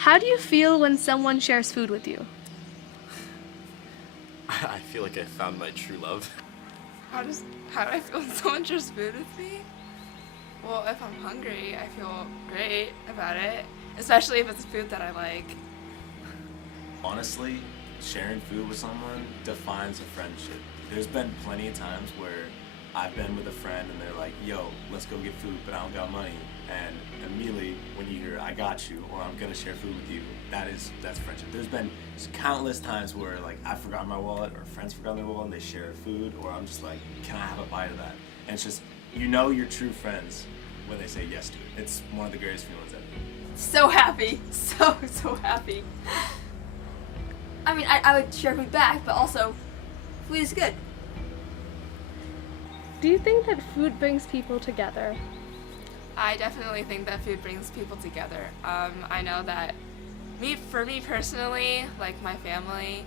How do you feel when someone shares food with you? I feel like I found my true love. How do I feel when someone shares food with me? Well, if I'm hungry, I feel great about it, especially if it's food that I like. Honestly, sharing food with someone defines a friendship. There's been plenty of times where I've been with a friend and they're like, yo, let's go get food, but I don't got money. And immediately when you hear, I got you, or I'm gonna share food with you, that's friendship. There's been countless times where like I forgot my wallet or friends forgot their wallet and they share food, or I'm just like, can I have a bite of that? And it's just, you know you're true friends when they say yes to it. It's one of the greatest feelings ever. So happy. So happy. I mean, I would share food back, but also, food is good. Do you think that food brings people together? I definitely think that food brings people together. I know that for me personally, like my family,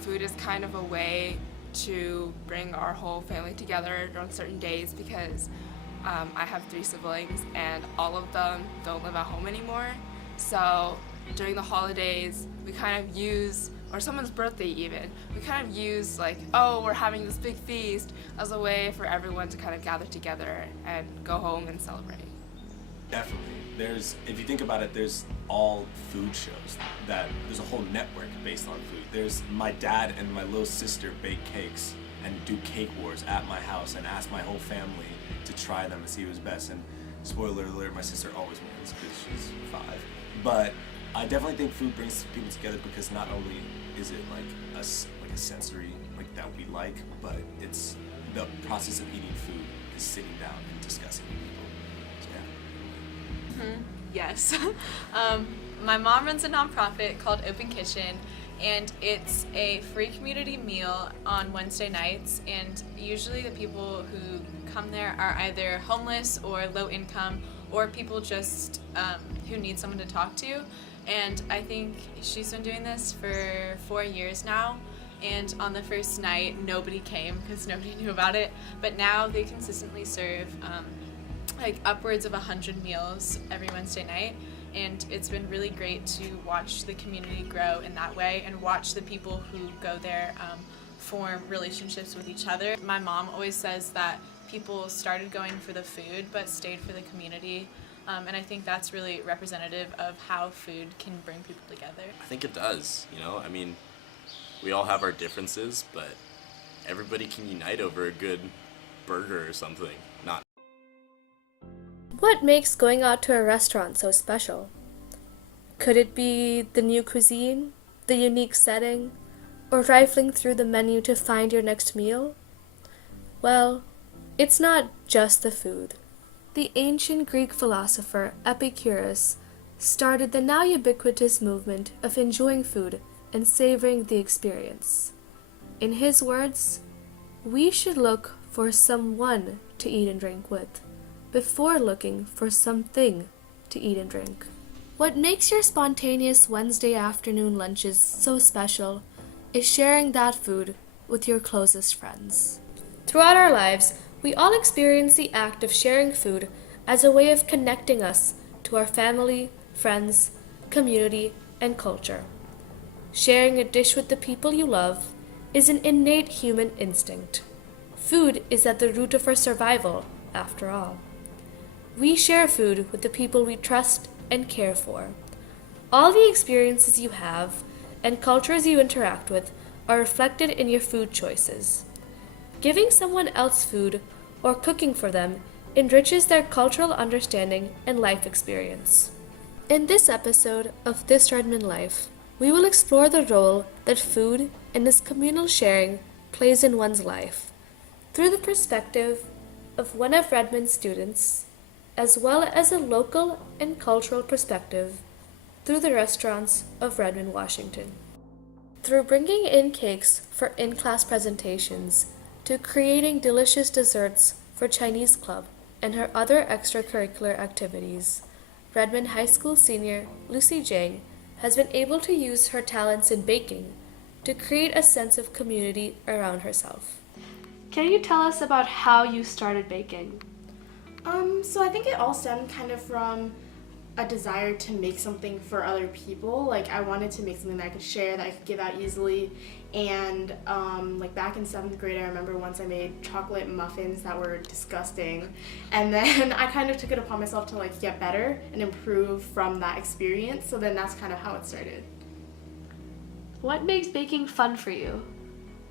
food is kind of a way to bring our whole family together on certain days because I have 3 siblings and all of them don't live at home anymore. So during the holidays, we kind of use, or someone's birthday even, we kind of use like, oh, we're having this big feast as a way for everyone to kind of gather together and go home and celebrate. Definitely. If you think about it, there's all food shows there's a whole network based on food. There's my dad and my little sister bake cakes and do cake wars at my house and ask my whole family to try them and see who's best. And spoiler alert, my sister always wins because she's 5. But I definitely think food brings people together because not only is it like a sensory like that we like, but it's the process of eating food is sitting down and discussing with people. So, yeah. Yes. My mom runs a nonprofit called Open Kitchen, and it's a free community meal on Wednesday nights, and usually the people who come there are either homeless or low income or people just who need someone to talk to. And I think she's been doing this for 4 years now, and on the first night nobody came because nobody knew about it, but now they consistently serve like upwards of 100 meals every Wednesday night, and it's been really great to watch the community grow in that way and watch the people who go there form relationships with each other. My mom always says that people started going for the food but stayed for the community, and I think that's really representative of how food can bring people together. I think it does, I mean, we all have our differences, but everybody can unite over a good burger or something. Not What makes going out to a restaurant so special? Could it be the new cuisine, the unique setting, or rifling through the menu to find your next meal? Well, it's not just the food. The ancient Greek philosopher Epicurus started the now ubiquitous movement of enjoying food and savoring the experience. In his words, we should look for someone to eat and drink with before looking for something to eat and drink. What makes your spontaneous Wednesday afternoon lunches so special is sharing that food with your closest friends. Throughout our lives, we all experience the act of sharing food as a way of connecting us to our family, friends, community, and culture. Sharing a dish with the people you love is an innate human instinct. Food is at the root of our survival, after all. We share food with the people we trust and care for. All the experiences you have and cultures you interact with are reflected in your food choices. Giving someone else food or cooking for them enriches their cultural understanding and life experience. In this episode of This Redmond Life, we will explore the role that food and this communal sharing plays in one's life through the perspective of one of Redmond's students, as well as a local and cultural perspective through the restaurants of Redmond, Washington. Through bringing in cakes for in-class presentations to creating delicious desserts for Chinese Club and her other extracurricular activities, Redmond High School senior Lucy Jang has been able to use her talents in baking to create a sense of community around herself. Can you tell us about how you started baking? So I think it all stemmed kind of from a desire to make something for other people. Like I wanted to make something that I could share, that I could give out easily. And like back in 7th grade, I remember once I made chocolate muffins that were disgusting, and then I kind of took it upon myself to like get better and improve from that experience. So then that's kind of how it started. What makes baking fun for you?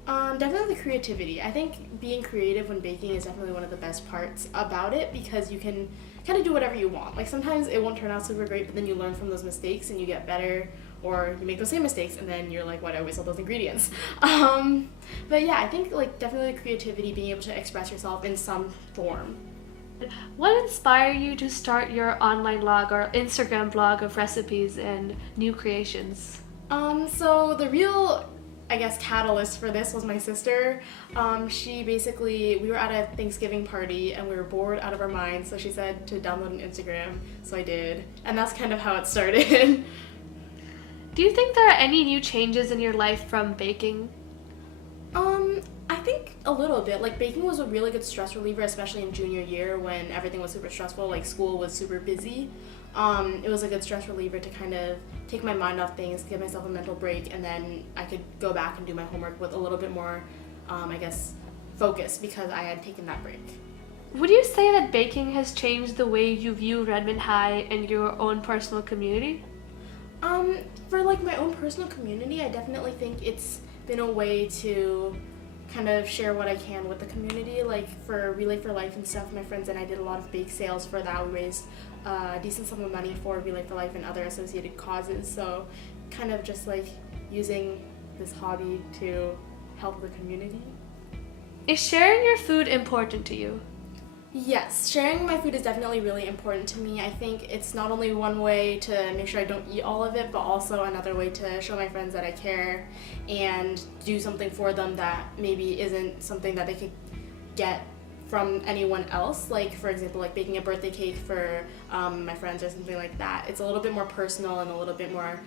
Definitely the creativity. I think being creative when baking is definitely one of the best parts about it, because you can kind of do whatever you want. Like sometimes it won't turn out super great, but then you learn from those mistakes and you get better, or you make those same mistakes and then you're like, why did I waste all those ingredients? But yeah, I think like definitely creativity, being able to express yourself in some form. What inspired you to start your online blog or Instagram blog of recipes and new creations? So the real, I guess, catalyst for this was my sister. We were at a Thanksgiving party and we were bored out of our minds, so she said to download an Instagram, so I did. And that's kind of how it started. Do you think there are any new changes in your life from baking? I think a little bit. Like baking was a really good stress reliever, especially in junior year when everything was super stressful, like school was super busy. It was a good stress reliever to kind of take my mind off things, give myself a mental break, and then I could go back and do my homework with a little bit more, I guess, focus, because I had taken that break. Would you say that baking has changed the way you view Redmond High and your own personal community? For like my own personal community, I definitely think it's been a way to kind of share what I can with the community. Like for Relay for Life and stuff, my friends and I did a lot of bake sales for that. We raised a decent sum of money for Relay for Life and other associated causes. So kind of just like using this hobby to help the community. Is sharing your food important to you? Yes, sharing my food is definitely really important to me. I think it's not only one way to make sure I don't eat all of it, but also another way to show my friends that I care and do something for them that maybe isn't something that they could get from anyone else. Like, for example, like baking a birthday cake for my friends or something like that. It's a little bit more personal and a little bit more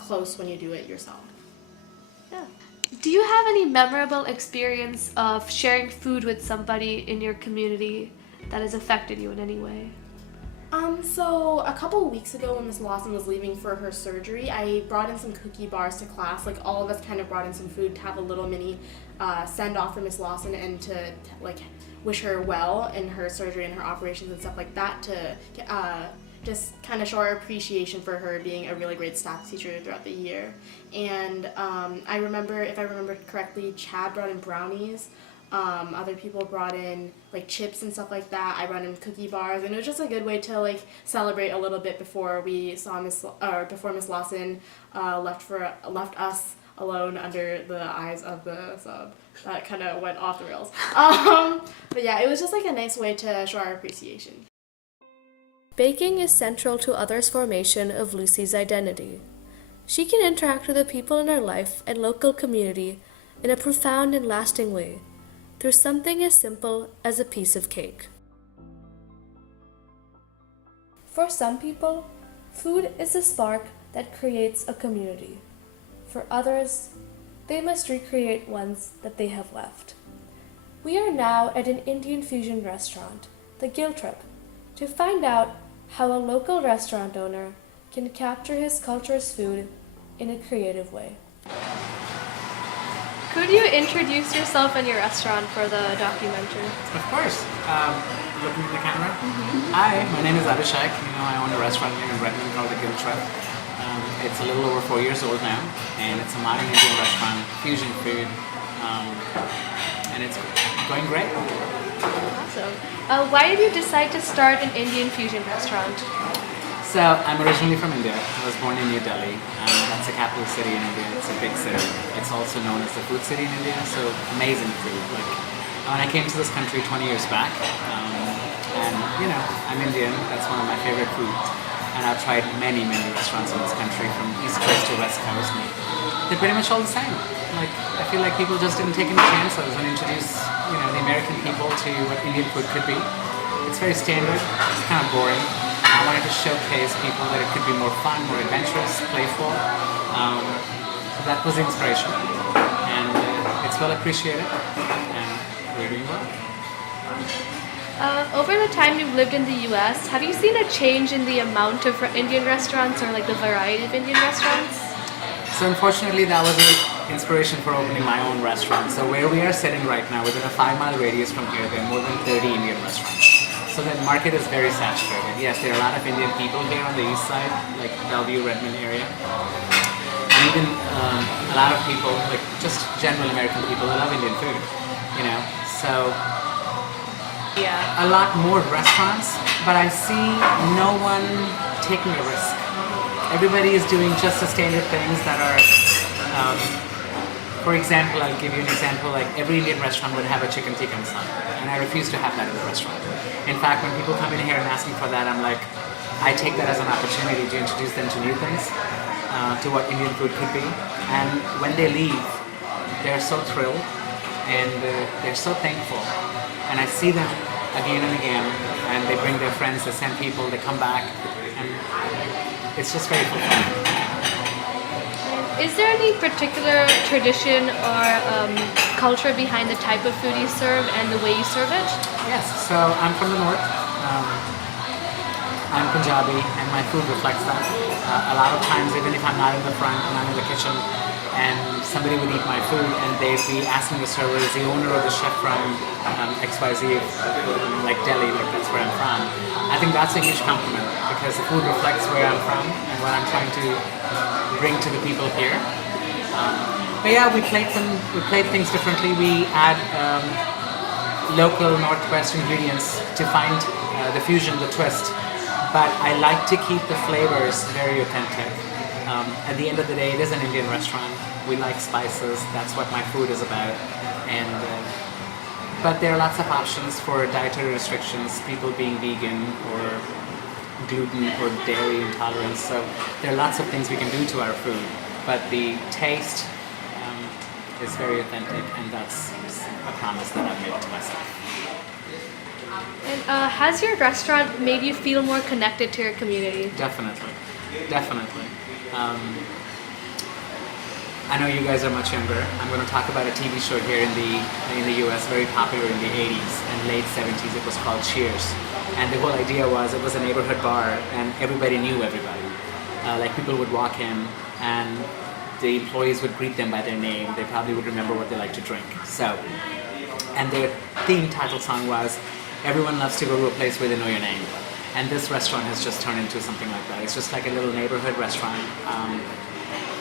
close when you do it yourself. Yeah. Do you have any memorable experience of sharing food with somebody in your community that has affected you in any way? So a couple weeks ago when Miss Lawson was leaving for her surgery, I brought in some cookie bars to class. Like all of us kind of brought in some food to have a little mini send off for Miss Lawson and to like wish her well in her surgery and her operations and stuff like that, to just kind of show our appreciation for her being a really great staff teacher throughout the year. And I remember, if I remember correctly, Chad brought in brownies. Other people brought in like chips and stuff like that. I brought in cookie bars, and it was just a good way to like celebrate a little bit before we saw before Miss Lawson left us alone under the eyes of the sub. That kind of went off the rails. But yeah, it was just like a nice way to show our appreciation. Baking is central to others' formation of Lucy's identity. She can interact with the people in her life and local community in a profound and lasting way through something as simple as a piece of cake. For some people, food is a spark that creates a community. For others, they must recreate ones that they have left. We are now at an Indian fusion restaurant, the Gill Trip, to find out how a local restaurant owner can capture his culture's food in a creative way. Could you introduce yourself and your restaurant for the documentary? Of course. Looking at the camera. Hi, my name is Abhishek. I own a restaurant here in Redmond called the Gill Trip. It's a little over 4 years old now, and it's a modern Indian restaurant, fusion food, and it's going great. Awesome. Why did you decide to start an Indian fusion restaurant? So I'm originally from India. I was born in New Delhi. That's the capital city in India. It's a big city. It's also known as the food city in India. So amazing food. Like when I came to this country 20 years back, and I'm Indian. That's one of my favorite foods. And I've tried many restaurants in this country, from East Coast to West Coast. And they're pretty much all the same. Like I feel like people just didn't take any chances and introduce the American people to what Indian food could be. It's very standard. It's kind of boring. I wanted to showcase people that it could be more fun, more adventurous, playful. So that was the inspiration, and it's well appreciated, and we're doing well. over the time you've lived in the US, have you seen a change in the amount of Indian restaurants or like the variety of Indian restaurants? So unfortunately, that was the inspiration for opening my own restaurant. So where we are sitting right now, within a 5-mile radius from here, there are more than 30 Indian restaurants. So the market is very saturated. Yes, there are a lot of Indian people here on the east side, like Bellevue, Redmond area. And even a lot of people, like just general American people who love Indian food, you know. So Yeah. a lot more restaurants, but I see no one taking a risk. Everybody is doing just the standard things that are, for example, I'll give you an example, like every Indian restaurant would have a chicken tikka masala, and I refuse to have that in the restaurant. In fact, when people come in here and ask me for that, I'm like, I take that as an opportunity to introduce them to new things, to what Indian food could be, and when they leave, they're so thrilled, and they're so thankful, and I see them again and again, and they bring their friends, they send people, they come back, and it's just very fulfilling. Is there any particular tradition or culture behind the type of food you serve and the way you serve it? Yes, so I'm from the north. I'm Punjabi, and my food reflects that. A lot of times, even if I'm not in the front and I'm in the kitchen, and somebody would eat my food, and they'd be asking the server, is the owner or the chef from XYZ, like Delhi, like that's where I'm from. I think that's a huge compliment, because the food reflects where I'm from and what I'm trying to bring to the people here. But yeah, we plate things differently. We add local Northwest ingredients to find the fusion, the twist. But I like to keep the flavors very authentic. At the end of the day, it is an Indian restaurant. We like spices. That's what my food is about. And but there are lots of options for dietary restrictions, people being vegan or gluten or dairy intolerance. So there are lots of things we can do to our food. But the taste is very authentic, and that's a promise that I've made to myself. And has your restaurant made you feel more connected to your community? Definitely. I know you guys are much younger. I'm going to talk about a TV show here in the US, very popular in the 80s and late 70s. It was called Cheers. And the whole idea was it was a neighborhood bar, and everybody knew everybody. Like people would walk in, and the employees would greet them by their name. They probably would remember what they like to drink. So, and their theme title song was, "Everyone loves to go to a place where they know your name." And this restaurant has just turned into something like that. It's just like a little neighborhood restaurant.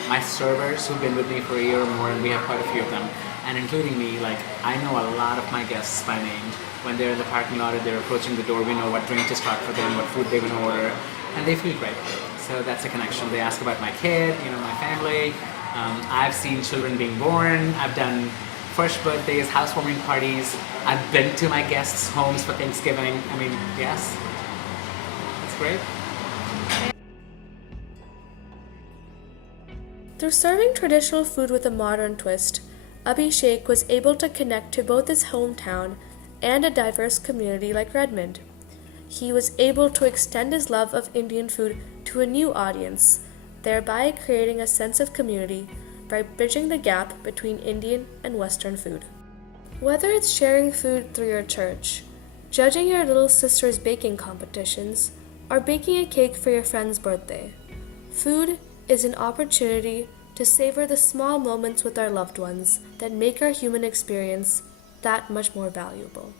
My servers who've been with me for a year or more, and we have quite a few of them, and including me, like I know a lot of my guests by name. When they're in the parking lot or they're approaching the door, we know what drink to start for them, what food they're going to order, and they feel great. So that's a connection. They ask about my kid, my family. I've seen children being born. I've done first birthdays, housewarming parties. I've been to my guests' homes for Thanksgiving. I mean, yes, that's great. Through serving traditional food with a modern twist, Abhishek was able to connect to both his hometown and a diverse community like Redmond. He was able to extend his love of Indian food to a new audience, thereby creating a sense of community by bridging the gap between Indian and Western food. Whether it's sharing food through your church, judging your little sister's baking competitions, or baking a cake for your friend's birthday, food is an opportunity to savor the small moments with our loved ones that make our human experience that much more valuable.